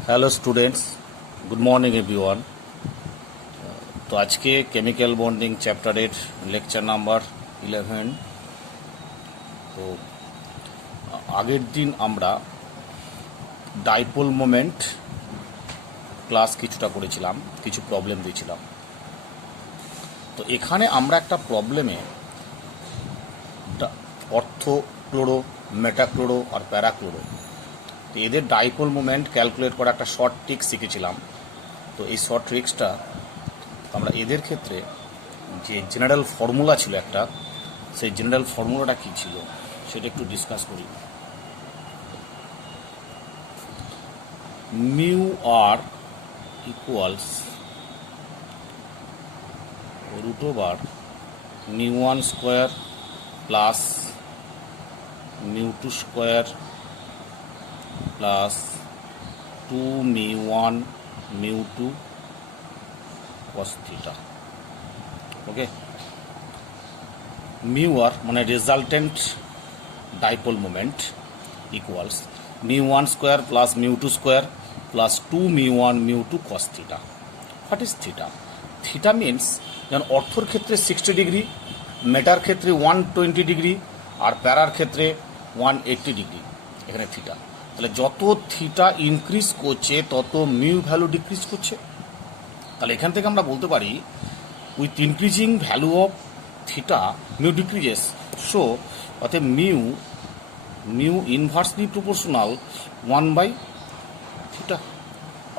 Hello students, good morning everyone. তো আজকে chemical bonding চ্যাপ্টারের লেকচার নাম্বার 11। তো আগের দিন আমরা ডাইপোল মোমেন্ট ক্লাস কিছুটা করেছিলাম, কিছু প্রবলেম দিয়েছিলাম। তো এখানে আমরা একটা প্রবলেমে অর্থোক্লোরো, মেটাক্লোরো আর প্যারাক্লোরো, তো এদের ডাইপোল মোমেন্ট ক্যালকুলেট করা একটা শর্ট ট্রিক শিখেছিলাম। তো এই শর্ট ট্রিক্সটা আমরা এদের ক্ষেত্রে যে জেনারেল ফর্মুলা ছিল একটা, সেই জেনারেল ফর্মুলাটা কী ছিল সেটা একটু ডিসকাস করি। Mu R equals √/μ1² plus μ2² plus 2μ1 μ2 cos theta. Okay, mu R মানে resultant dipole moment equals μ1² plus μ2² plus 2μ1 μ2 cos theta. What is theta? Theta means যেমন অর্থর ক্ষেত্রে 60 ডিগ্রি, মেটার ক্ষেত্রে 120 ডিগ্রি, আর প্যারার ক্ষেত্রে 180 ডিগ্রি। এখানে থিটা, তাহলে যত থিটা ইনক্রিজ করছে তত মিউ ভ্যালু ডিক্রিজ করছে। তাহলে এখান থেকে আমরা বলতে পারি with increasing value of theta mu decreases, so অর্থাৎ মিউ ইনভার্সলি প্রপোর্শনাল 1/θ।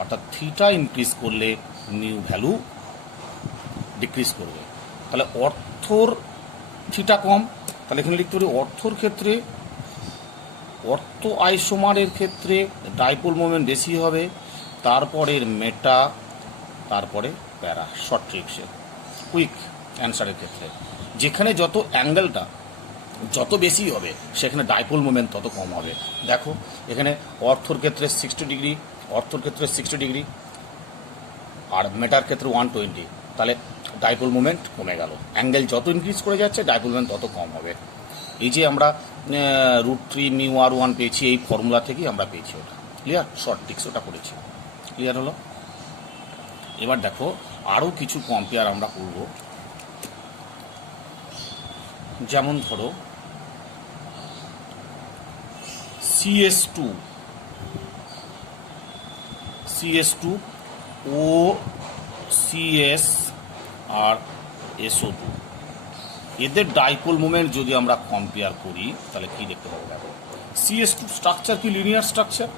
অর্থাৎ থিটা ইনক্রিজ করলে মিউ ভ্যালু ডিক্রিজ করবে। তাহলে অর্থর থিটা কম, তাহলে এখানে লিখতে পারি অর্থর ক্ষেত্রে, অর্থ আইসোমারের ক্ষেত্রে ডাইপোল মোমেন্ট বেশি হবে, তারপরের মেটা, তারপরে প্যারা। শর্ট ট্রিক্সে কুইক অ্যান্সারের ক্ষেত্রে যেখানে যত অ্যাঙ্গেলটা যত বেশি হবে সেখানে ডাইপোল মোমেন্ট তত কম হবে। দেখো এখানে অর্থর ক্ষেত্রে 60 ডিগ্রি, অর্থর ক্ষেত্রে 60 ডিগ্রি আর মেটার ক্ষেত্রে 120, তাহলে ডাইপোল মোমেন্ট কমে গেল। অ্যাঙ্গেল যত ইনক্রিজ করে যাচ্ছে ডাইপোল মোমেন্ট তত কম হবে। এই যে আমরা √3μr1 পেয়েছি, এই ফর্মুলা থেকেই আমরা পেয়েছি ওটা। ক্লিয়ার? শর্ট ট্রিক্স ওটা করেছি। ক্লিয়ার হলো? এবার দেখো আরও কিছু কম্পেয়ার আমরা করব। যেমন ধরো CS2 ও CS আর SO2, এদের ডাইপোল মোমেন্ট যদি আমরা কম্পেয়ার করি তাহলে কি দেখতে পাবো? দেখো CS2 স্ট্রাকচার কি লিনিয়ার স্ট্রাকচার,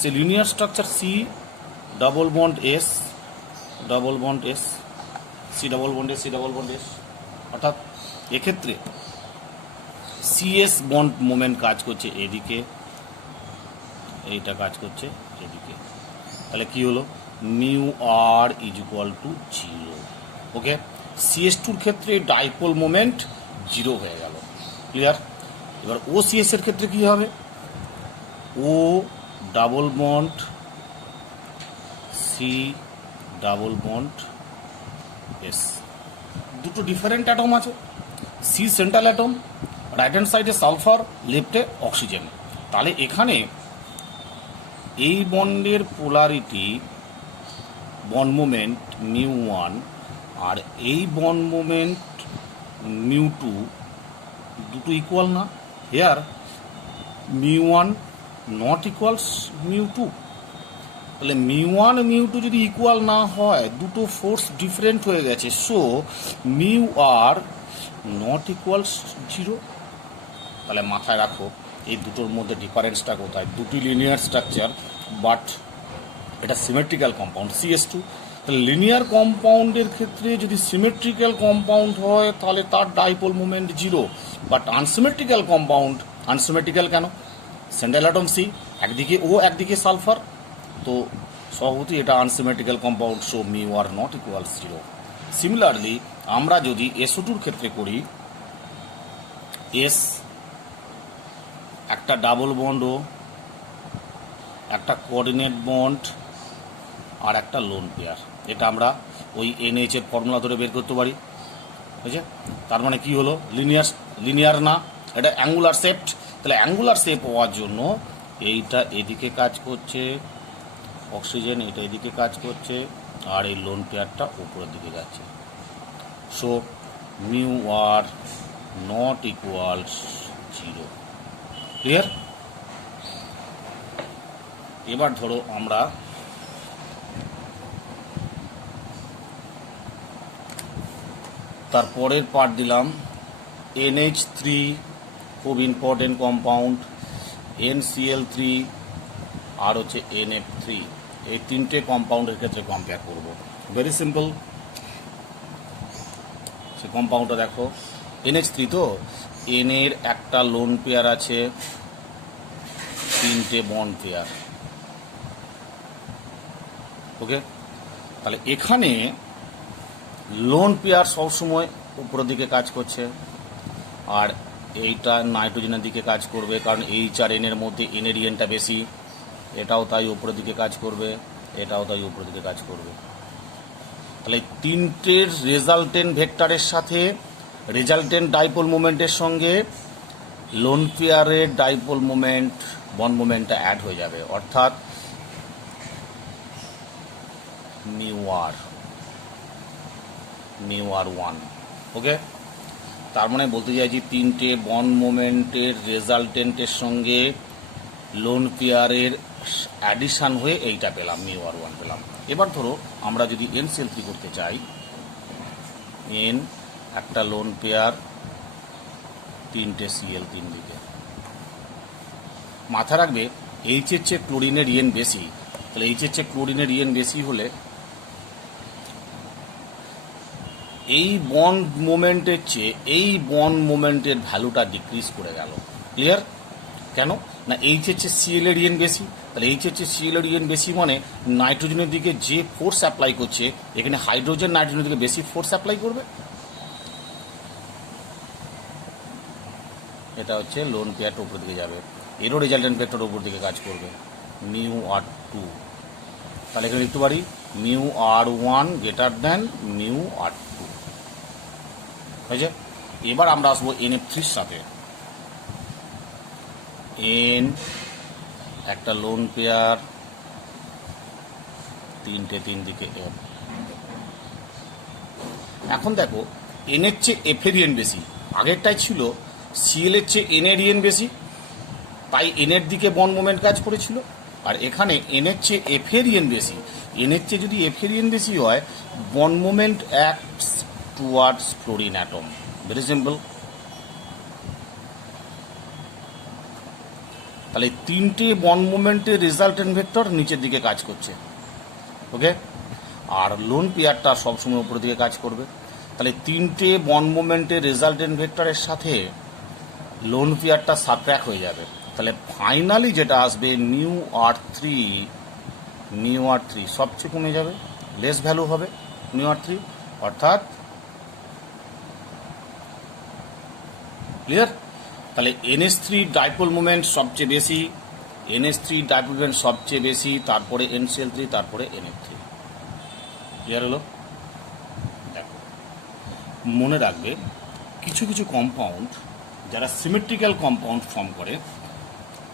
সে linear structure C double bond S double bond S, C double bond S, C double bond S। অর্থাৎ এক্ষেত্রে CS বন্ড মোমেন্ট কাজ করছে এদিকে, এইটা কাজ করছে এদিকে। তাহলে কি হলো? Mu R is equal to 0। Okay, CS2-র ক্ষেত্রে ডাইপোল মোমেন্ট 0 হয়ে গেল। ক্লিয়ার? এবার OCS এর ক্ষেত্রে কি হবে? O double bond C double bond S, দুটো ডিফারেন্ট অ্যাটম আছে। C central atom, right hand সাইডে সালফার, লেফটে অক্সিজেন। তাহলে এখানে এই বন্ডের পোলারিটি বন্ড মোমেন্ট μ1 আর এই বন্ড মোমেন্ট μ2 দুটো ইকুয়াল না। Here μ1 not equals μ2। তাহলে μ1 μ2 যদি ইকুয়াল না হয়, দুটো ফোর্স ডিফারেন্ট হয়ে গেছে, so mu R not equals 0। তাহলে মাথায় রাখো এই দুটোর মধ্যে ডিফারেন্সটা কোথায়? দুটি লিনিয়ার স্ট্রাকচার, বাট এটা সিমেট্রিক্যাল কম্পাউন্ড CS2। তাহলে লিনিয়ার কম্পাউন্ডের ক্ষেত্রে যদি সিমেট্রিক্যাল কম্পাউন্ড হয় তাহলে তার dipole moment 0, but unsymmetrical compound, unsymmetrical কেন? সেন্ট্রাল অ্যাটম C, একদিকে ও একদিকে সালফার, তো স্বভাবতই এটা unsymmetrical compound, so mu R not equal 0। Similarly আমরা যদি SO2-র ক্ষেত্রে করি, S একটা ডাবল বন্ড ও, একটা কোঅর্ডিনেট বন্ড আর একটা লোন পেয়ার, এটা আমরা ওই NH এর ফর্মুলা ধরে বের করতে পারি। বুঝছে? তার মানে কি হলো? লিনিয়ার না, এটা অ্যাঙ্গুলার শেপড। তাহলে অ্যাঙ্গুলার শেপ হওয়ার জন্য এইটা এদিকে কাজ করছে, অক্সিজেন এটা এদিকে কাজ করছে, আর এই লোন পেয়ারটা উপরের দিকে যাচ্ছে। So mu R not equals 0। Clear? এবার ধরো আমরা তারপরের পার্ট দিলাম NH3, খুব ইম্পর্টেন্ট কম্পাউন্ড, NCl3 আর হচ্ছে NF3। এই তিনটে কম্পাউন্ডের ক্ষেত্রে কম্পেয়ার করব। Very simple. সে কম্পাউন্ডটা দেখো, NH3 তো N এর একটা লোন পেয়ার আছে, তিনটে বন্ড পেয়ার। ওকে, তাহলে এখানে লোন পেয়ার সবসময় উপরের দিকে কাজ করছে, আর এইটা নাইট্রোজেনের দিকে কাজ করবে, কারণ এইচ আর এন এর মধ্যে এন এর ইএনটা বেশি। এটাও তাই উপরের দিকে কাজ করবে, এটাও তাই উপরের দিকে কাজ করবে। তাহলে তিনটের রেজাল্টেন্ট ভেক্টরের সাথে রেজাল্টেন্ট ডাইপোল মোমেন্টের সঙ্গে লোন পেয়ারের ডাইপোল মোমেন্ট, বন্ড মোমেন্টটা অ্যাড হয়ে যাবে, অর্থাৎ মিউ আর 1। ওকে, তার মানে বলতে চাইছি তিনটে বন্ড মোমেন্টের রেজাল্টেন্টের সঙ্গে লোন পেয়ারের অ্যাডিশান হয়ে এইটা পেলাম, মিউ আর 1 পেলাম। এবার ধরো আমরা যদি NCl3 করতে চাই, N একটা লোন পেয়ার, তিনটে Cl তিন দিকে। মাথা রাখবে এইচ এর চেয়ে ক্লোরিনের ইএন বেশি, তাহলে এইচ এর চেয়ে ক্লোরিনের ইএন বেশি হলে এই বন্ড মোমেন্টের চেয়ে এই বন্ড মোমেন্টের ভ্যালুটা ডিক্রিজ করে গেল। ক্লিয়ার? কেন না, এইচ এর চেয়ে Cl এর ইএন বেশি, তাহলে এইচ এর চেয়ে Cl এর ইএন বেশি মানে নাইট্রোজেনের দিকে যে ফোর্স অ্যাপ্লাই করছে, এখানে হাইড্রোজেন নাইট্রোজেনের দিকে বেশি ফোর্স অ্যাপ্লাই করবে। এটা হচ্ছে লোন পেয়ারটা উপর দিকে যাবে, এরও রেজাল্টেন্ট ভেক্টর উপর দিকে কাজ করবে, মিউ আর 2। তাহলে এখানে লিখতে পারি মিউ আর 1 গ্রেটার দ্যান মিউ আর 2। হয়েছে? এবার আমরা আসবো NF3 সাথে। N একটা লোন পেয়ার, তিনটে তিন দিকে F। এখন দেখো N এর চেয়ে F এর ইএন বেশি, আগেরটাই ছিল Cl এর চেয়ে N এর ইএন বেশি, তাই N এর দিকে বন্ড মোমেন্ট কাজ করেছিল। আর এখানে N এর চেয়ে F এর ইএন বেশি, N এর চেয়ে যদি F এর ইএন বেশি হয়, bond moment acts towards chlorine atom. Very simple. তাহলে তিনটে বন্ড মোমেন্টের রেজাল্টেন্ট ভেক্টর নিচের দিকে কাজ করছে। ওকে, আর লোন পেয়ারটা সবসময় উপরের দিকে কাজ করবে। তাহলে তিনটে বন্ড মোমেন্টের রেজাল্টেন্ট ভেক্টরের সাথে লোন পেয়ারটা সাবট্র্যাক্ট হয়ে যাবে। তাহলে ফাইনালি যেটা আসবে মিউ আর 3 সবচেয়ে কমে যাবে, লেস ভ্যালু হবে মিউ আর 3, অর্থাৎ ক্লিয়ার? তাহলে NH3 ডাইপোল মোমেন্ট সবচেয়ে বেশি, NH3 ডাইপোল মোমেন্ট সবচেয়ে বেশি, তারপরে NCl3, তারপরে NF3। ক্লিয়ার হলো? দেখো মনে রাখবে কিছু কিছু কম্পাউন্ড যারা সিমেট্রিক্যাল কম্পাউন্ড ফর্ম করে,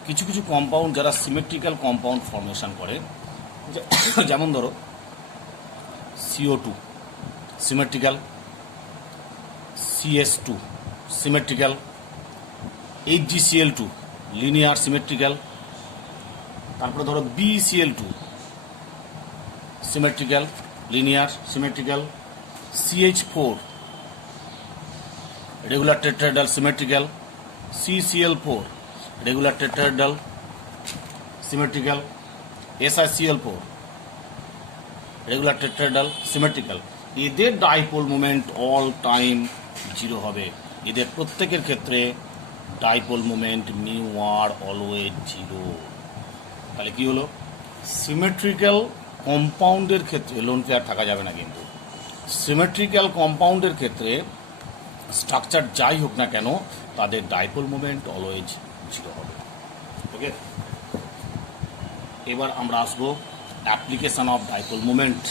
কিছু কিছু কম্পাউন্ড যারা সিমেট্রিক্যাল কম্পাউন্ড ফর্মেশন করে, যেমন ধরো CO2 symmetrical, CS2 symmetrical, HgCl2 linear symmetrical, তারপরে ধরো BeCl2 symmetrical, linear symmetrical, CH4 regular tetrahedral symmetrical, CCl4 regular tetrahedral symmetrical, SiCl4 regular tetrahedral symmetrical. এদের ডাইপোল মোমেন্ট অল টাইম 0 হবে। এদের প্রত্যেকের ক্ষেত্রে dipole moment mu R always 0। তাহলে কি হলো, সিমেট্রিক্যাল কম্পাউন্ডের ক্ষেত্রে লোন পেয়ার থাকা যাবে না, কিন্তু সিমেট্রিক্যাল কম্পাউন্ডের ক্ষেত্রে স্ট্রাকচার যাই হোক না কেন তাদের ডাইপোল মোমেন্ট অলওয়েজ 0 হবে। ওকে, এবার আমরা আসবো application of dipole moment.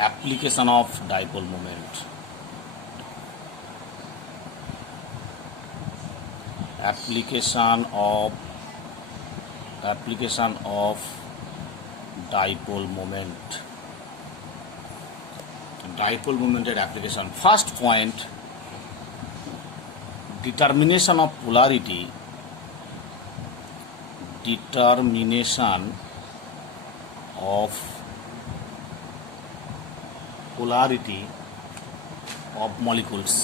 Application of dipole moment, application of dipole moment, dipole মোমেন্টের application. First point, determination of polarity, determination of polarity of molecules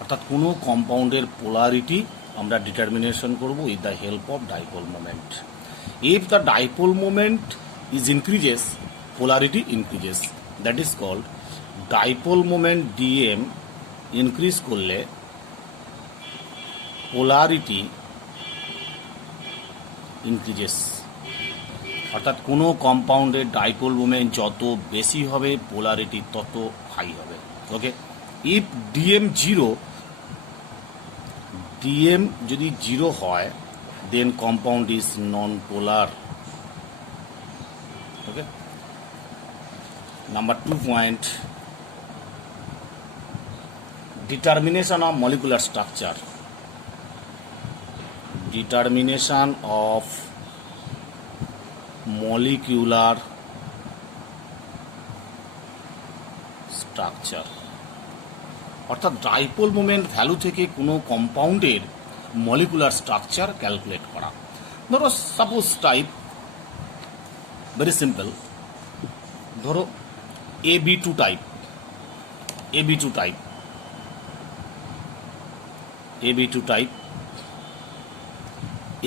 অর্থাৎ কোনো কম্পাউন্ডের পোলারিটি আমরা ডিটারমিনেশন করব with the help of dipole moment. If the dipole moment is increases, polarity increases, that is called dipole moment DM increase করলে polarity increases, অর্থাৎ কোনো কম্পাউন্ডের dipole moment যত বেশি হবে পোলারিটি তত হাই হবে। Okay, if DM zero, DM যদি zero হয় then compound is non polar. Okay, number 2 point, determination of molecular structure, determination of molecular structure, অর্থাৎ ডাইপোল মোমেন্ট ভ্যালু থেকে কোনো কম্পাউন্ডের মলিকুলার স্ট্রাকচার ক্যালকুলেট করা। ধরো সাপোজ টাইপ, ভেরি সিম্পল, ধরো AB2 type, AB2 type, AB2 type,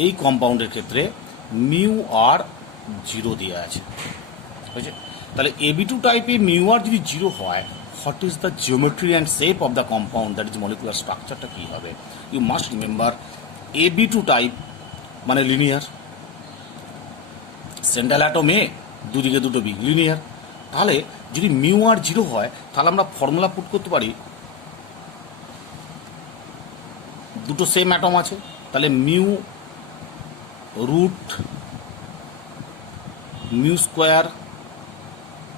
এই কম্পাউন্ডের ক্ষেত্রে mu আর zero দেওয়া আছে, বুঝছে? তাহলে AB2 টাইপে মিউ আর যদি জিরো হয়, what is the geometry and shape of the compound, that is molecular স্ট্রাকচারটা কী হবে? You must remember AB2 type মানে লিনিয়ার, সেন্ট্রাল অ্যাটম এ, দুদিকে দুটো বি, লিনিয়ার। তাহলে যদি মিউ আর জিরো হয় তাহলে আমরা ফর্মুলা পুট করতে পারি, দুটো সেম অ্যাটম আছে তাহলে mu root mu square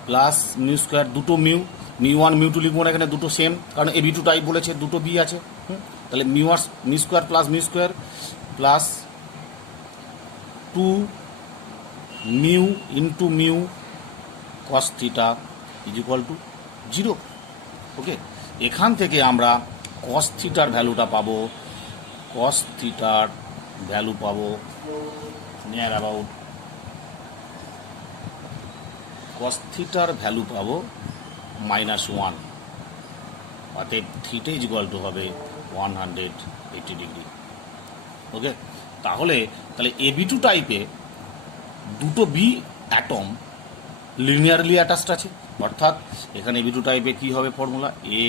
plus mu square, দুটো mu, mu one mu two লিখবো না, এখানে দুটো সেম, কারণ AB2 টাইপ বলেছে, দুটো বি আছে। তাহলে mu R mu square plus 2 mu into mu cos theta is equal to 0। Okay, এখান থেকে আমরা কস থিটার ভ্যালুটা পাবো, কস থিটার ভ্যালু পাবো নিয়ার অ্যাবাউট, কস থিটার ভ্যালু পাবো -1, অতএব থিটা ইজ ইকুয়াল টু হবে 180 ডিগ্রি। ওকে, তাহলে AB2 টাইপে দুটো বি অ্যাটম লিনিয়ারলি অ্যাটাচড আছে, অর্থাৎ এখানে AB2 টাইপে কী হবে ফর্মুলা, এ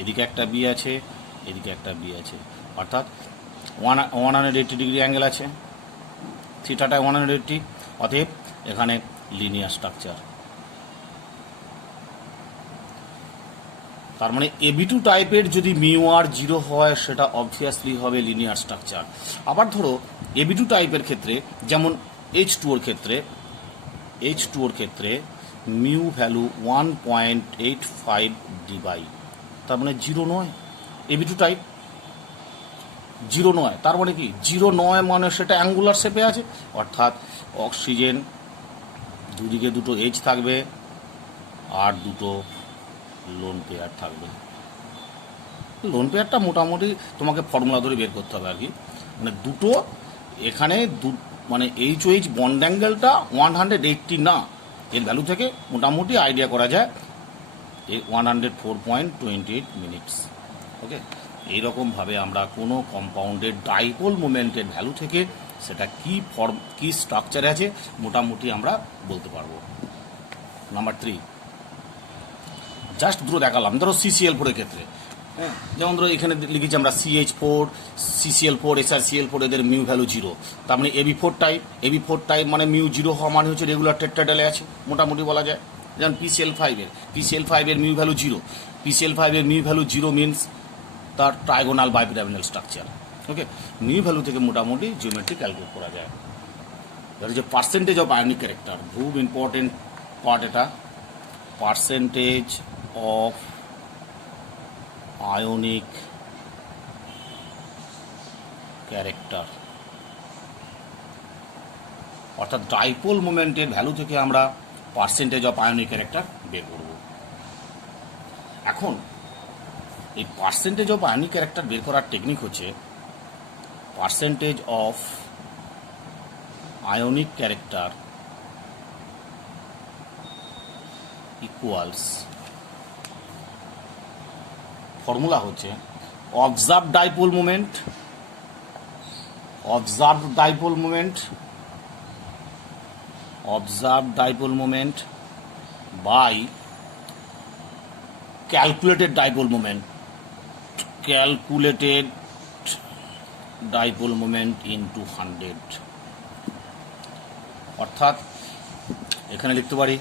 এদিকে একটা বি আছে, এদিকে একটা বি আছে, অর্থাৎ 180 ডিগ্রি অ্যাঙ্গেল আছে, থিটাটা 180, অতএব এখানে লিনিয়ার স্ট্রাকচার। তার মানে AB2 টাইপের যদি মিউ আর জিরো হয় সেটা অবভিয়াসলি হবে লিনিয়ার স্ট্রাকচার। আবার ধরো AB2 টাইপের ক্ষেত্রে, যেমন H2ওর ক্ষেত্রে মিউ ভ্যালু 1.85 ডিবাই, তার মানে জিরো নয়, AB2 টাইপ জিরো নয়, তার মানে কি জিরো নয় মানে সেটা অ্যাঙ্গুলার শেপে আছে, অর্থাৎ অক্সিজেন দুদিকে দুটো H থাকবে আর দুটো লোন পেয়ার থাকবে। লোন পেয়ারটা মোটামুটি তোমাকে ফর্মুলা ধরে বের করতে হবে আর কি, মানে দুটো এখানে মানে HOH বন্ড অ্যাঙ্গেলটা 180 না, এর ভ্যালু থেকে মোটামুটি আইডিয়া করা যায় 104.28 মিনিটস। ওকে, এইরকমভাবে আমরা কোনো কম্পাউন্ডের ডাইপোল মোমেন্টের ভ্যালু থেকে সেটা কি স্ট্রাকচারে আছে মোটামুটি আমরা বলতে পারবো। নাম্বার 3, জাস্ট দুটো দেখালাম, ধরো CCl4 এর ক্ষেত্রে, হ্যাঁ, যেমন ধরো এখানে লিখেছি আমরা CH4, CCl4, SrCl4, এদের মিউ ভ্যালু 0, তার মানে AB4 টাইপ মানে মিউ 0 হওয়া মানে হচ্ছে রেগুলার টেট্রাডালে আছে, মোটামুটি বলা যায়। যেমন PCl5 এর মিউ ভ্যালু 0, PCl5 এর মিউ ভ্যালু 0 মিনস তার ট্রাইগোনাল বাইপিরামিনাল স্ট্রাকচার। ওকে, মিউ ভ্যালু থেকে মোটামুটি জিওমেট্রি ক্যালকুলেট করা যায়। That is a percentage of ionic character, খুব ইম্পর্টেন্ট পার্ট এটা, পার্সেন্টেজ অফ আয়নিক ক্যারেক্টার, অর্থাৎ ডাইপোল মোমেন্টের ভ্যালু থেকে আমরা পার্সেন্টেজ অফ আয়নিক ক্যারেক্টার বের করব। এখন এই পার্সেন্টেজ অফ আয়নিক ক্যারেক্টার বের করার টেকনিক হচ্ছে percentage of ionic character equals, formula হচ্ছে observe dipole moment, observe dipole moment, observe dipole moment by calculated dipole moment, calculated dipole moment into 100। অর্থাৎ এখানে লিখতে পারি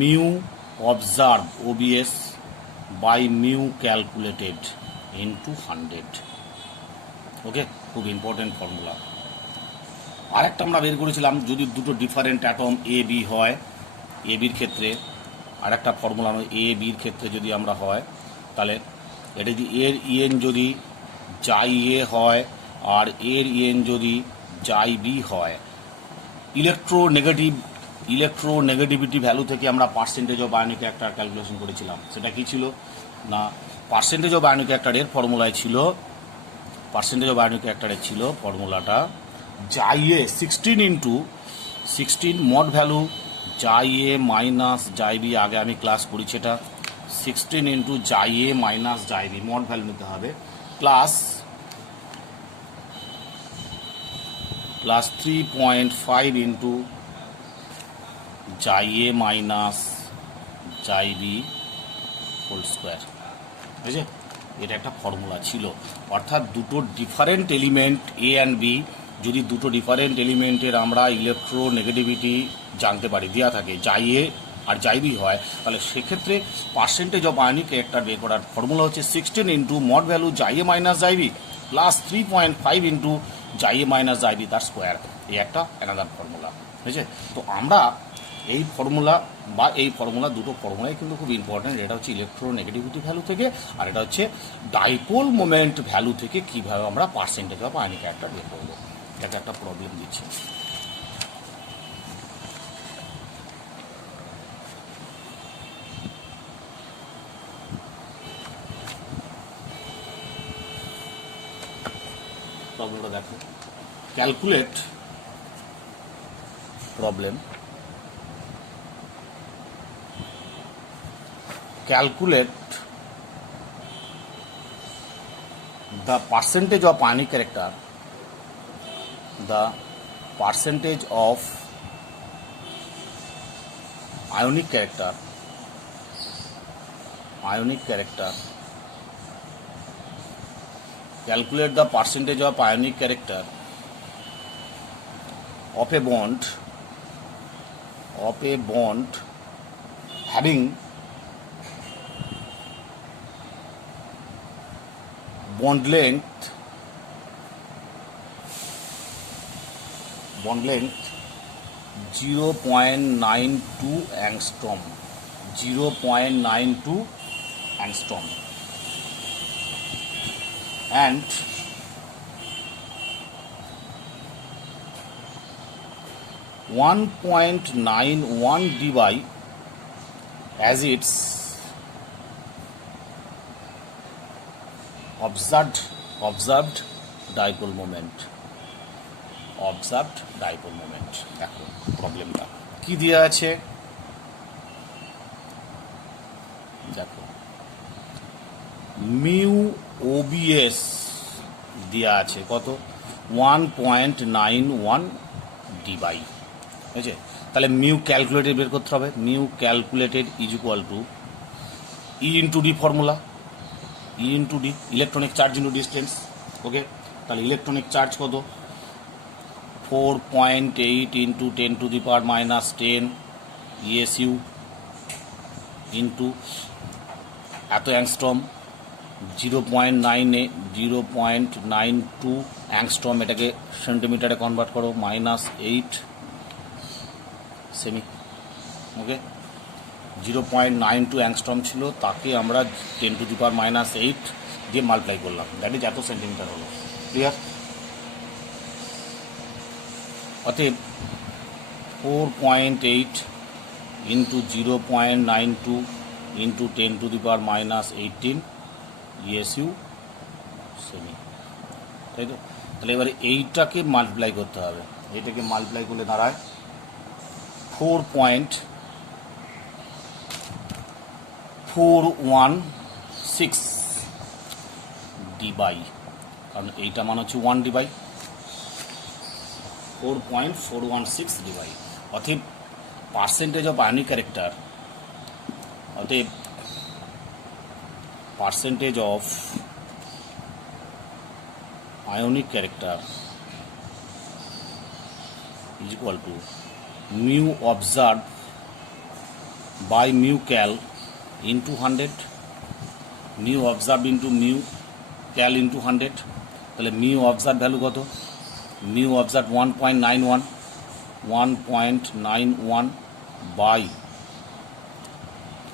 mu observe OBS by mu calculated into 100। Okay, খুব important formula. আরেকটা আমরা বের করেছিলাম যদি দুটো ডিফারেন্ট অ্যাটম এ বি হয়, এ বির ক্ষেত্রে আরেকটা ফর্মুলা এ বির ক্ষেত্রে যদি আমরা হয় তাহলে এটা যদি এর ইএন যদি জাই এ হয় আর এর ইএন যদি জাই বি হয়, ইলেকট্রোনেগেটিভিটি ভ্যালু থেকে আমরা percentage of ionic character calculation করেছিলাম। সেটা কি ছিল না, পার্সেন্টেজ অফ আয়নিক ক্যারেক্টারের ফর্মুলায় ছিল, পার্সেন্টেজ অফ আয়নিক ক্যারেক্টারের ছিল ফর্মুলাটা জাই এ 16 মড ভ্যালু জাই এ মাইনাস জাই বি, আগে আমি ক্লাস করেছি এটা, 16 into xi A minus xi B mod value নিতে হবে, plus 3.5 into xi A minus xi B whole square. বুঝেছে, এটা একটা ফর্মুলা ছিল। অর্থাৎ দুটো different element A and B, যদি দুটো ডিফারেন্ট এলিমেন্টের আমরা ইলেকট্রোনেগেটিভিটি জানতে পারি, দেওয়া থাকে জাই এ আর জাই বি হয়, তাহলে সেক্ষেত্রে পার্সেন্টেজ অফ আয়নিক ক্যারেক্টার বের করার ফর্মুলা হচ্ছে 16 ইন্টু মড ভ্যালু জাই A minus xi B plus 3.5 into xi A minus xi B তার স্কোয়ার। এই একটা অ্যানাদার ফর্মুলা। বুঝেছে, তো আমরা এই ফর্মুলা বা এই ফর্মুলা, দুটো ফর্মুলাই কিন্তু খুব ইম্পর্টেন্ট। এটা হচ্ছে ইলেকট্রোনেগেটিভিটি ভ্যালু থেকে, আর এটা হচ্ছে ডাইপোল মোমেন্ট ভ্যালু থেকে কীভাবে আমরা পার্সেন্টেজ অফ আয়নিক ক্যারেক্টার বের করবো। এটাকে একটা প্রবলেম দিচ্ছে। প্রবলেমটা দেখো, calculate problem, calculate the percentage of ionic character, the percentage of ionic character calculate the percentage of ionic character of a bond having bond length 0.92 angstrom, 0.92 angstrom, and (1.91 dB as its observed dipole moment. দেখো প্রবলেমটা কি দেওয়া আছে, দেখো mu OBS দেওয়া আছে কত, 1.91 ডিবাই। বুঝেছে, তাহলে মিউ ক্যালকুলেটেড বের করতে হবে। Mu calculated is equal to E into D formula, E into D, electronic charge into distance. Okay, তাহলে ইলেকট্রনিক চার্জ কত, 4.8 into 10 to the power minus 10 ESU into এত অ্যাংস্ট্রম, 0.92 অ্যাংস্ট্রম, এটাকে সেন্টিমিটারে কনভার্ট করো, -8 semi. ওকে, 0.92 angstrom ছিল, তাকে আমরা 10 to the পাওয়ার -8 দিয়ে মাল্টিপ্লাই করলাম, দ্যাট ইজ এত সেন্টিমিটার হলো। ক্লিয়ার? অতএব 4.8 ইন্টু 0.92 ইন্টু 10⁻⁻18 ESU সেমি, তাই তো? তাহলে এবারে এইটাকে মাল্টিপ্লাই করতে হবে, এইটাকে মাল্টিপ্লাই করলে দাঁড়ায় 4.416 ডিবাই, কারণ এইটা মানে হচ্ছে 1 ডিবাই 4.416 ডিবাই। অতএব পার্সেন্টেজ অফ আয়নিক ক্যারেক্টার, অতএব percentage of ionic character is equal to mu observed by mu cal into 100, mu observed into mu cal into 100। তাহলে mu observed ভ্যালু কত? mu observed 1.91 by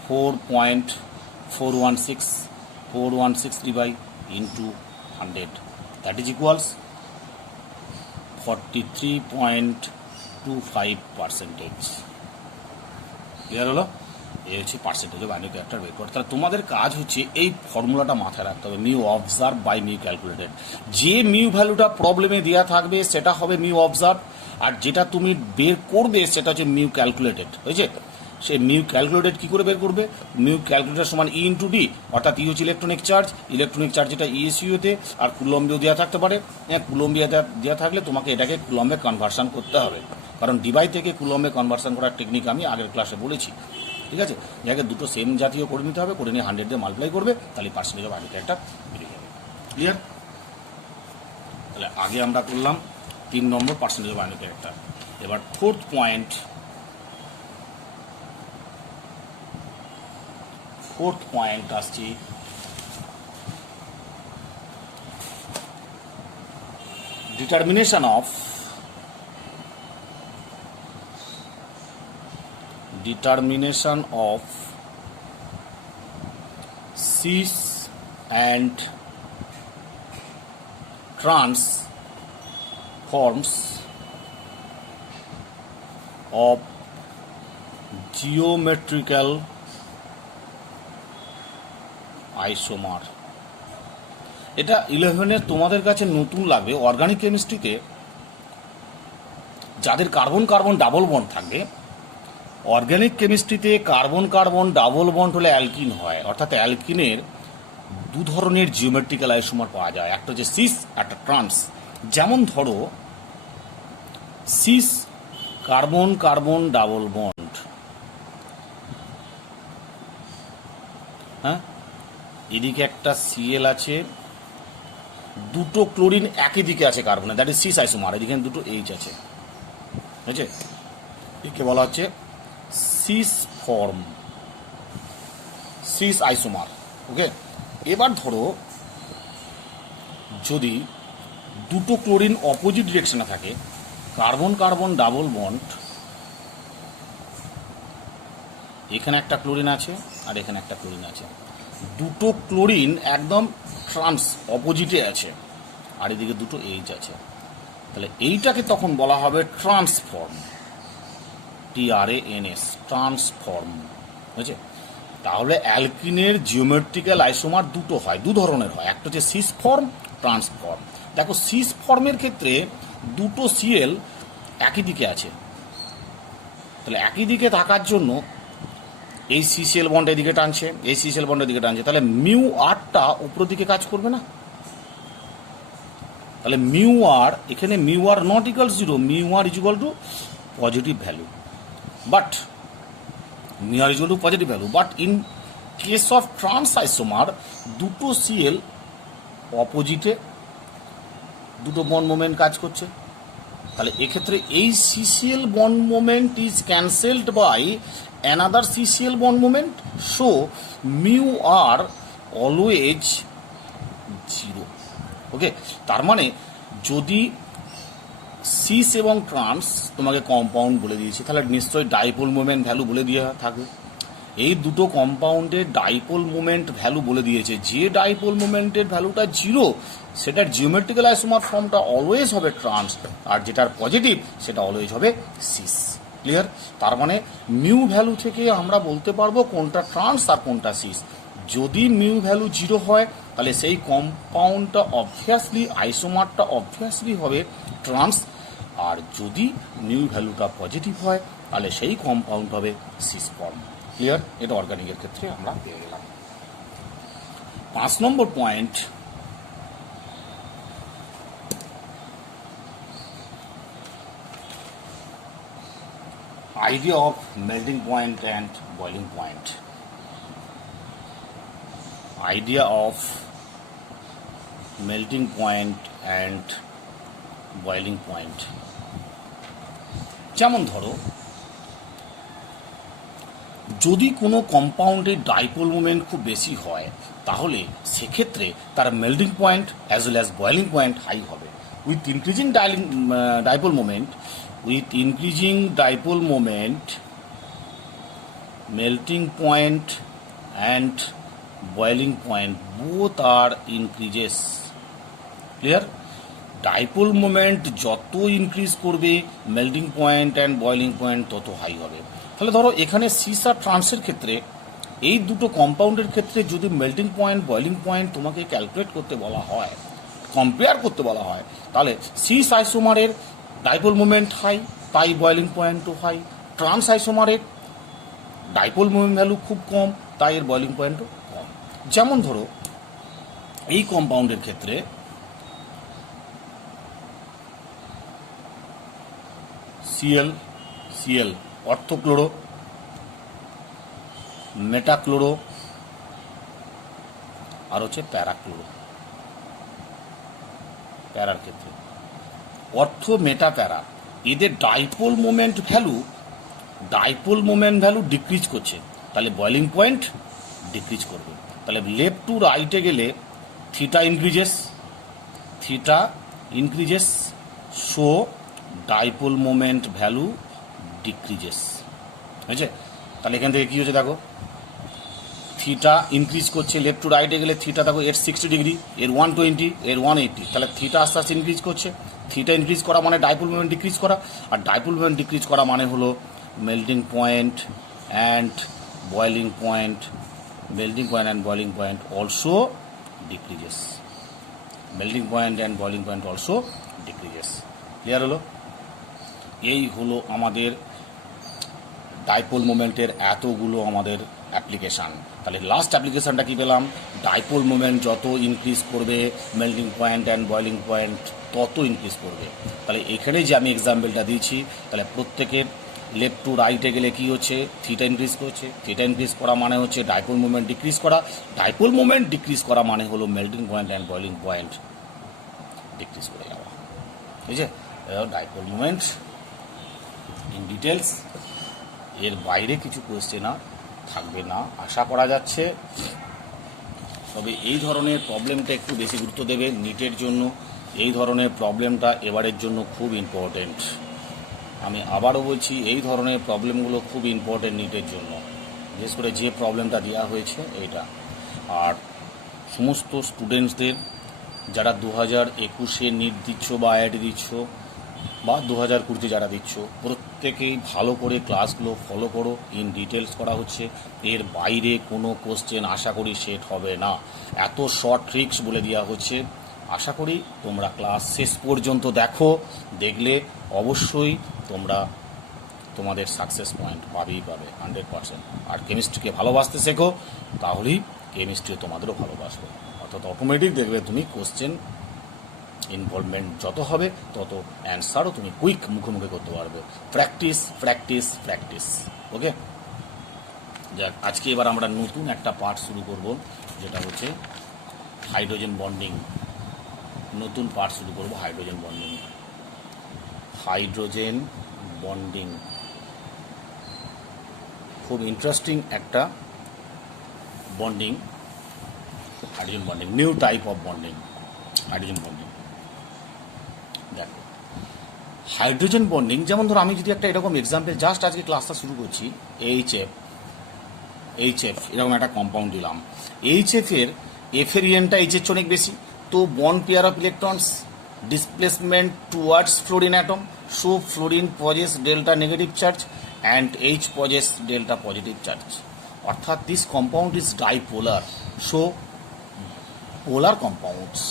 4.416 divided into 100, that is equals 43.25%। Clear হলো? এই হচ্ছে percentage of ionic character বের করতে। তাহলে তোমাদের কাজ হচ্ছে এই ফর্মুলাটা মাথায় রাখতে হবে, mu observe by mu calculated. যে মিউ ভ্যালুটা প্রবলেমে দেওয়া থাকবে সেটা হবে মিউ অবজার্ভ, আর যেটা তুমি বের করবে সেটা হচ্ছে মিউ ক্যালকুলেটেড। হয়েছে? সে মিউ ক্যালকুলেটেড কী করে বের করবে? মিউ ক্যালকুলেটেড সমান ই ইন্টু ডি, অর্থাৎ ই হচ্ছে ইলেকট্রনিক চার্জ যেটা ইএসইউতে, আর কুলম্বেও দেওয়া থাকতে পারে। হ্যাঁ, কুলম্বিয়া দেওয়া থাকলে তোমাকে এটাকে কুলম্বে কনভার্সন করতে হবে, কারণ ডিভাই থেকে কুলম্বে কনভার্সন করার টেকনিক আমি আগের ক্লাসে বলেছি। ঠিক আছে? যাকে দুটো সেম জাতীয় করে নিতে হবে, করে নিয়ে 100 দিয়ে মাল্টিপ্লাই করবে, তাহলে পার্সেন্টেজ অফ আয়নিক ক্যারেক্টার বেরিয়ে যাবে। ক্লিয়ার? তাহলে আগে আমরা করলাম 3 নম্বর পার্সেন্টেজ অফ আয়নিক ক্যারেক্টার। এবার ফোর্থ পয়েন্ট আসছি determination of cis and trans forms of geometrical isomer। এটা 11-এর তোমাদের কাছে নতুন লাগবে। অর্গানিক কেমিস্ট্রিতে যাদের কার্বন কার্বন ডাবল বন্ড থাকবে, অর্গানিক কেমিস্ট্রিতে কার্বন কার্বন ডাবল বন্ড হলে অ্যালকিন হয়, অর্থাৎ অ্যালকিনের দু ধরনের জিওমেট্রিক্যাল আইসোমার পাওয়া যায়, একটা হচ্ছে সিস, একটা ট্রান্স। যেমন ধরো cis carbon carbon double bond, হ্যাঁ, এদিকে একটা সিএল আছে, দুটো ক্লোরিন একই দিকে আছে কার্বনে, দ্যাট ইজ সিস আইসোমার। এদিকে দুটো এইচ আছে, ঠিক আছে? একে বলা হচ্ছে সিস ফর্ম, সিস আইসোমার। ওকে, এবার ধরো যদি দুটো ক্লোরিন অপোজিট ডিরেকশনে থাকে, কার্বন কার্বন ডাবল বন্ড, এখানে একটা ক্লোরিন আছে আর এখানে একটা ক্লোরিন আছে, দুটো ক্লোরিন একদম ট্রান্স অপোজিটে আছে, আর এদিকে দুটো এইচ আছে, তাহলে এইটাকে তখন বলা হবে ট্রান্সফর্ম, TRANS, ট্রান্সফর্ম। বুঝেছে? তাহলে অ্যালকিনের জিওমেট্রিক্যাল আইসোমার দুটো হয়, দু ধরনের হয়, একটা হচ্ছে সিস ফর্ম, ট্রান্সফর্ম। দেখো সিস ফর্মের ক্ষেত্রে দুটো সিএল একই দিকে আছে, তাহলে একই দিকে থাকার জন্য এই সিসিএল বন্ড এদিকে টানছে, এই সিসিএল বন্ড এদিকে টানছে, তাহলে মিউ আরটা উপরের দিকে কাজ করবে না? তাহলে মিউ আর, এখানে mu R not equal 0, mu R is equal to positive value, but mu R is equal to positive value, but in case of trans isomer দুটো সিএল অপোজিটে দুটো বন্ড মোমেন্ট কাজ করছে, তাহলে এক্ষেত্রে এই CCl bond moment is cancelled by another CCl bond moment, so mu R always 0। Okay, তার মানে যদি সিস এবং ট্রান্স তোমাকে কম্পাউন্ড বলে দিয়েছি, তাহলে নিশ্চয়ই ডাইপোল মোমেন্ট ভ্যালু বলে দিয়ে থাকবে। এই দুটো কম্পাউন্ডের ডাইপোল মোমেন্ট ভ্যালু বলে দিয়েছে। যে ডাইপোল মোমেন্টের ভ্যালুটা 0 সেটার জিওমেট্রিক্যাল আইসোমার ফর্মটা অলওয়েজ হবে ট্রান্স, আর যেটার পজিটিভ সেটা অলওয়েজ হবে সিস। ক্লিয়ার? তার মানে মিউ ভ্যালু থেকে আমরা বলতে পারবো কোনটা ট্রান্স আর কোনটা সিস। যদি মিউ ভ্যালু 0 হয় তাহলে সেই কম্পাউন্ডটা অবভিয়াসলি আইসোমারটা অবভিয়াসলি হবে ট্রান্স, আর যদি মিউ ভ্যালুটা পজিটিভ হয় তাহলে সেই কম্পাউন্ড হবে সিস ফর্ম। ক্লিয়ার? এটা অর্গানিকের ক্ষেত্রে আমরা পেয়ে গেলাম। 5 নম্বর point, idea of melting point and boiling point. Idea of melting point and boiling point. যেমন ধরো, যদি কোনো কম্পাউন্ডের ডাইপোল মোমেন্ট খুব বেশি হয় তাহলে সেক্ষেত্রে তার melting point as well as boiling point high হবে। With increasing dipole moment, melting point and boiling point both are increases. Clear? Dipole moment যত ইনক্রিজ করবে melting point and boiling point তত হাই হবে। তাহলে ধরো এখানে সিস আর ট্রান্সের ক্ষেত্রে, এই দুটো কম্পাউন্ডের ক্ষেত্রে যদি মেল্টিং পয়েন্ট বয়েলিং পয়েন্ট তোমাকে ক্যালকুলেট করতে বলা হয়, কম্পেয়ার করতে বলা হয়, তাহলে সিস আইসোমারের ডাইপোল মোমেন্ট হাই, তাই বয়েলিং পয়েন্টও হাই। ট্রান্স আইসোমারের ডাইপোল মোমেন্ট ভ্যালু খুব কম, তাই এর বয়েলিং পয়েন্টও কম। যেমন ধরো এই কম্পাউন্ডের ক্ষেত্রে সিএল অর্থোক্লোরো, মেটাক্লোরো আর হচ্ছে প্যারাক্লোরো। প্যারার ক্ষেত্রে অর্থ, মেটা, প্যারা, এদের ডাইপোল মোমেন্ট ভ্যালু ডিক্রিজ করছে, তাহলে বয়েলিং পয়েন্ট ডিক্রিজ করবে। তাহলে লেফট টু রাইটে গেলে theta increases so dipole moment value decreases. হয়েছে? তাহলে এখান থেকে কি হচ্ছে দেখো, থিটা ইনক্রিজ করছে, লেফট টু রাইটে গেলে থিটা দেখো এর 60 ডিগ্রি, এর 120, এর 180, তাহলে থিটা আস্তে আস্তে ইনক্রিজ করছে। থিটা ইনক্রিজ করা মানে ডাইপোল মোমেন্ট ডিক্রিজ করা, আর ডাইপোল মোমেন্ট ডিক্রিজ করা মানে হলো melting point and boiling point also decreases. Clear হলো? এই হলো আমাদের ডাইপোল মোমেন্টের এতগুলো আমাদের অ্যাপ্লিকেশান। তাহলে লাস্ট অ্যাপ্লিকেশানটা কি পেলাম? ডাইপোল মোমেন্ট যত ইনক্রিজ করবে melting point and boiling point তত ইনক্রিজ করবে। তাহলে এখানে যে আমি এক্সাম্পলটা দিয়েছি, তাহলে প্রত্যেকের লেফট টু রাইটে গেলে কি হচ্ছে, থিটা ইনক্রিজ করছে। থিটা ইনক্রিজ করা মানে হচ্ছে ডাইপোল মোমেন্ট ডিক্রিজ করা, ডাইপোল মোমেন্ট ডিক্রিজ করা মানে হলো melting point and boiling point decrease করে যাওয়া। ঠিক আছে? Dipole moment in details. এর বাইরে কিছু কোয়েশ্চেন থাকবে না আশা করা যাচ্ছে। তবে এই ধরনের প্রবলেমটা একটু বেশি গুরুত্ব দেবে নিটের জন্য। এই ধরনের প্রবলেমটা এবারের জন্য খুব ইম্পর্টেন্ট। আমি আবারও বলছি, এই ধরনের প্রবলেমগুলো খুব ইম্পর্টেন্ট নিটের জন্য, বিশেষ করে যে প্রবলেমটা দেওয়া হয়েছে এইটা। আর সমস্ত স্টুডেন্টসদের যারা 2021-এ নিট দিচ্ছ বা আইআইটি দিচ্ছ বা 2020-তে যারা দিচ্ছ, প্রত্যেকেই ভালো করে ক্লাসগুলো ফলো করো। ইন ডিটেলস করা হচ্ছে, এর বাইরে কোনো কোশ্চেন আশা করি সেট হবে না। এত শর্ট ট্রিক্স বলে দেওয়া হচ্ছে। আশা করি তোমরা ক্লাস শেষ পর্যন্ত দেখো, দেখলে অবশ্যই তোমরা তোমাদের সাকসেস পয়েন্ট পাবে 100%। আর কেমিস্ট্রিকে ভালোবাসতে শেখো, তাহলেই কেমিস্ট্রি তোমাদেরও ভালোবাসবে। অর্থাৎ অটোমেটিক দেখবে তুমি কোশ্চেন ইনভলভমেন্ট যত হবে তত অ্যান্সারও তুমি কুইক মুখোমুখি করতে পারবে। প্র্যাকটিস। ওকে, যাক, আজকে এবার আমরা নতুন একটা পার্ট শুরু করব, যেটা হচ্ছে হাইড্রোজেন বন্ডিং। নতুন পার্ট শুরু করব হাইড্রোজেন বন্ডিং। খুব ইন্টারেস্টিং একটা bonding, hydrogen bonding, new type of bonding, hydrogen bonding. দেখো, হাইড্রোজেন বন্ডিং যেমন ধরো আমি যদি একটা এরকম এক্সাম্পল, জাস্ট আজকে ক্লাসটা শুরু করছি, এইচএফ এরকম একটা কম্পাউন্ড দিলাম, এইচএফের এফের ইএনটা এইচের চেয়ে অনেক বেশি, তো bond pair of electrons displacement towards fluorine atom, so fluorine possess delta negative charge and H possess delta positive charge, অর্থাৎ this compound is dipolar, so polar compounds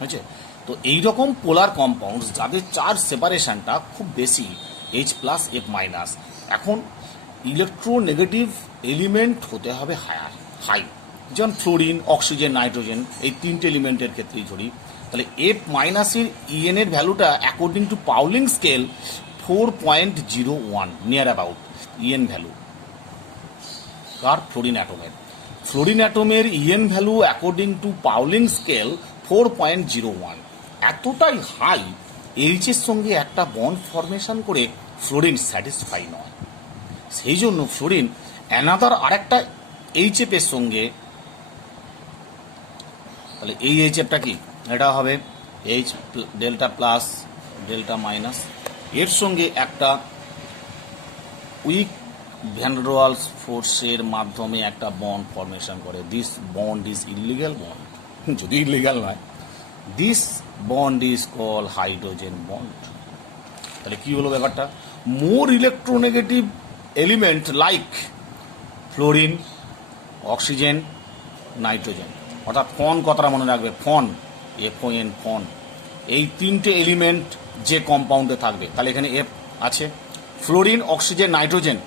হয়েছে। তো এইরকম পোলার কম্পাউন্ডস যাদের চার্জ সেপারেশনটা খুব বেশি এইচ প্লাস এফ মাইনাস, এখন electronegative element হতে হবে হাই, যেমন ফ্লোরিন, অক্সিজেন, নাইট্রোজেন, এই তিনটে এলিমেন্টের ক্ষেত্রেই ধরি, তাহলে এফ মাইনাসের ইএন এর ভ্যালুটা according to Pauling scale 4.01 near about EN value কার ফ্লোরিন অ্যাটমের EN value according to Pauling scale 4.01, এতটাই হাই এইচের সঙ্গে একটা বন্ড ফরমেশন করে ফ্লোরিন স্যাটিসফাই নয়, সেই জন্য ফ্লোরিন অ্যানাদার আরেকটা এইচএফ এর সঙ্গে, তাহলে এই এইচএফটা কি, এটা হবে H delta plus delta minus, এর সঙ্গে একটা উইক ভ্যান ডের ওয়ালস ফোর্সের মাধ্যমে একটা বন্ড ফরমেশন করে, this bond is illegal bond, যদি ইলিগাল নয়, this bond is call hydrogen bond. তাহলে কি হলো ব্যাপারটা, more electronegative element like fluorine, oxygen, nitrogen, অর্থাৎ ফন কথাটা মনে রাখবে, ফন এফওএন ফন, এই তিনটে এলিমেন্ট যে কম্পাউন্ডে থাকবে, তাহলে এখানে এফ আছে, ফ্লোরিন, অক্সিজেন, নাইট্রোজেন,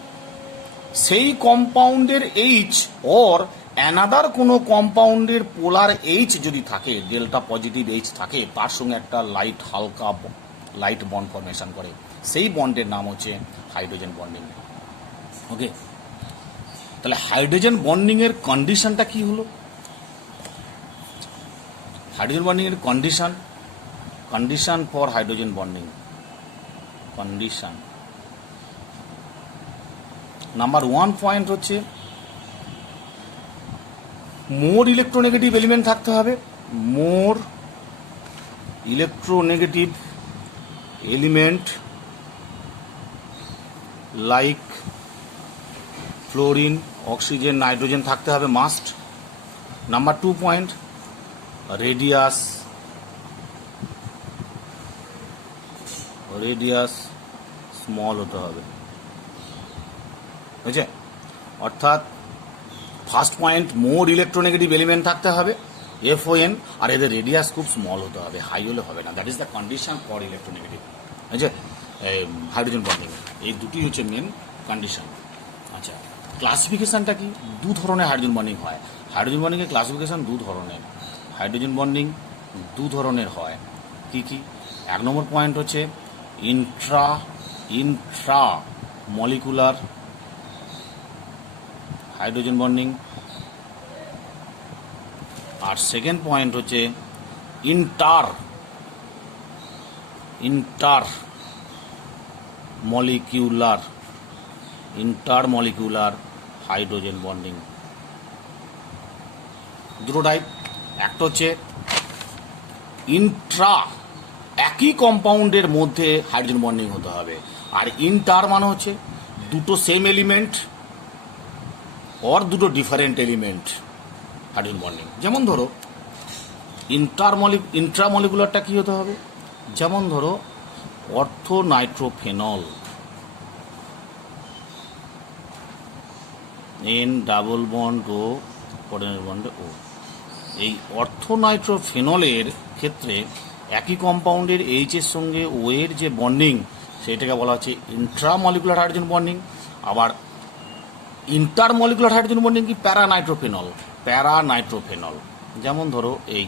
সেই কম্পাউন্ডের এইচ অর অ্যানাদার কোনো কম্পাউন্ডের পোলার এইচ যদি থাকে, ডেল্টা পজিটিভ এইচ থাকে, তার সঙ্গে একটা হালকা লাইট বন্ড ফরমেশন করে, সেই বন্ডের নাম হচ্ছে হাইড্রোজেন বন্ডিং। ওকে, তাহলে হাইড্রোজেন বন্ডিং এর কন্ডিশনটা কি হলো, হাইড্রোজেন বন্ডিং এর condition for hydrogen bonding, condition number 1 point হচ্ছে মোর ইলেকট্রোনেগেটিভ এলিমেন্ট থাকতে হবে, more electronegative element like fluorine, oxygen, nitrogen থাকতে হবে must. Number 2 point, radius small হতে হবে, বুঝছে, অর্থাৎ first point more electronegative element থাকতে হবে এফওএন, আর এদের রেডিয়াস খুব স্মল হতে হবে, হাই হলে হবে না, that is the condition for electronegative, বুঝছে, হাইড্রোজেন বন্ডিং, এই দুটি হচ্ছে মেন কন্ডিশন। আচ্ছা, ক্লাসিফিকেশনটা কি, দু ধরনের হাইড্রোজেন বন্ডিং হয়, হাইড্রোজেন বন্ডিংয়ের ক্লাসিফিকেশন দু ধরনের, হাইড্রোজেন বন্ডিং দু ধরনের হয়, কি কি, 1 নম্বর পয়েন্ট হচ্ছে ইন্ট্রা মলিকুলার হাইড্রোজেন বন্ডিং, আর সেকেন্ড পয়েন্ট হচ্ছে ইন্টার মলিকিউলার হাইড্রোজেন বন্ডিং। দুটো টাইপ, একটা হচ্ছে ইন্ট্রা, একই কম্পাউন্ডের মধ্যে হাইড্রোজেন বন্ডিং হতে হবে, আর ইন্টার মানে হচ্ছে দুটো সেম এলিমেন্ট অর দুটো ডিফারেন্ট এলিমেন্ট হাইড্রোজেন বন্ডিং। যেমন ধরো ইন্ট্রামলিকুলারটা কি হতে হবে, যেমন ধরো ortho nitrophenol, N double bond O coordinate বন্ডে ও, এই অর্থো নাইট্রোফেনলের ক্ষেত্রে একই কম্পাউন্ডের এইচ এর সঙ্গে ও এর যে বন্ডিং সেটাকে বলা হচ্ছে ইন্ট্রামলিকুলার হাইড্রোজেন বন্ডিং। আবার ইন্টারমলিকুলার হাইড্রোজেন বন্ডিং কি প্যারানাইট্রোফেনল, যেমন ধরো এই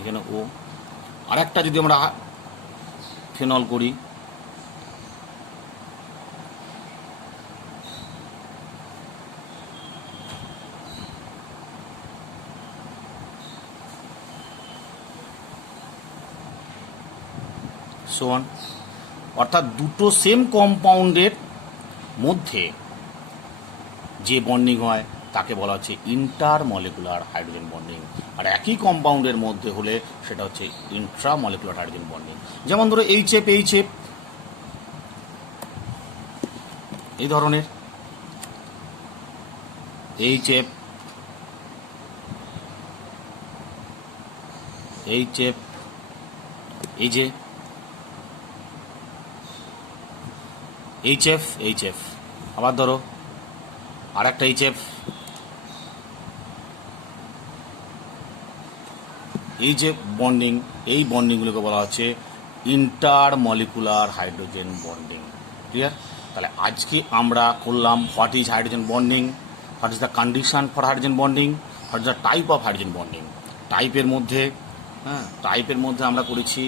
এখানে ও, আরেকটা যদি আমরা ফেনল করি, সোয়ান, অর্থাৎ দুটো সেম কম্পাউন্ডের মধ্যে যে বন্ডিং হয় তাকে বলা হচ্ছে ইন্টারমলিকুলার হাইড্রোজেন বন্ডিং। আর আর একই কম্পাউন্ডের মধ্যে হলে সেটা হচ্ছে ইন্ট্রামলিকুলার হাইড্রোজেন বন্ডিং। যেমন ধরো এইচএফ এইচএফ এই ধরনের এইচএফ এইচএফ এই যে এইচএফ এইচএফ, আবার ধরো আর একটা এইচএফ, এই যে বন্ডিং, এই বন্ডিংগুলোকে বলা হচ্ছে ইন্টারমলিকুলার হাইড্রোজেন বন্ডিং। ক্লিয়ার? তাহলে আজকে আমরা করলাম what is hydrogen bonding, what is the condition for hydrogen bonding, what is the type of hydrogen bonding. টাইপের মধ্যে আমরা করেছি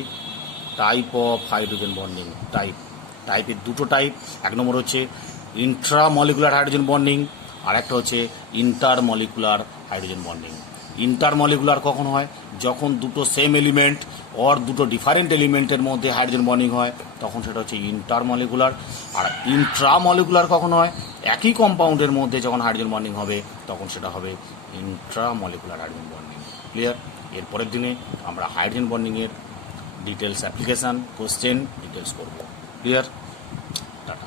টাইপ অফ হাইড্রোজেন বন্ডিং। টাইপের দুটো টাইপ, এক নম্বর হচ্ছে ইন্ট্রামলিকুলার হাইড্রোজেন বন্ডিং, আর একটা হচ্ছে ইন্টারমলিকুলার হাইড্রোজেন বন্ডিং। ইন্টারমলিকুলার কখন হয়? যখন দুটো সেম এলিমেন্ট অর দুটো ডিফারেন্ট এলিমেন্টের মধ্যে হাইড্রোজেন বন্ডিং হয়, তখন সেটা হচ্ছে ইন্টারমলিকুলার। আর ইন্ট্রামলিকুলার কখন হয়? একই কম্পাউন্ডের মধ্যে যখন হাইড্রোজেন বন্ডিং হবে, তখন সেটা হবে ইন্ট্রামলিকুলার হাইড্রোজেন বন্ডিং। ক্লিয়ার? এরপরের দিনে আমরা হাইড্রোজেন বন্ডিংয়ের ডিটেলস অ্যাপ্লিকেশান, কোশ্চেন ডিটেলস করব। ক্লিয়ার? টাটা।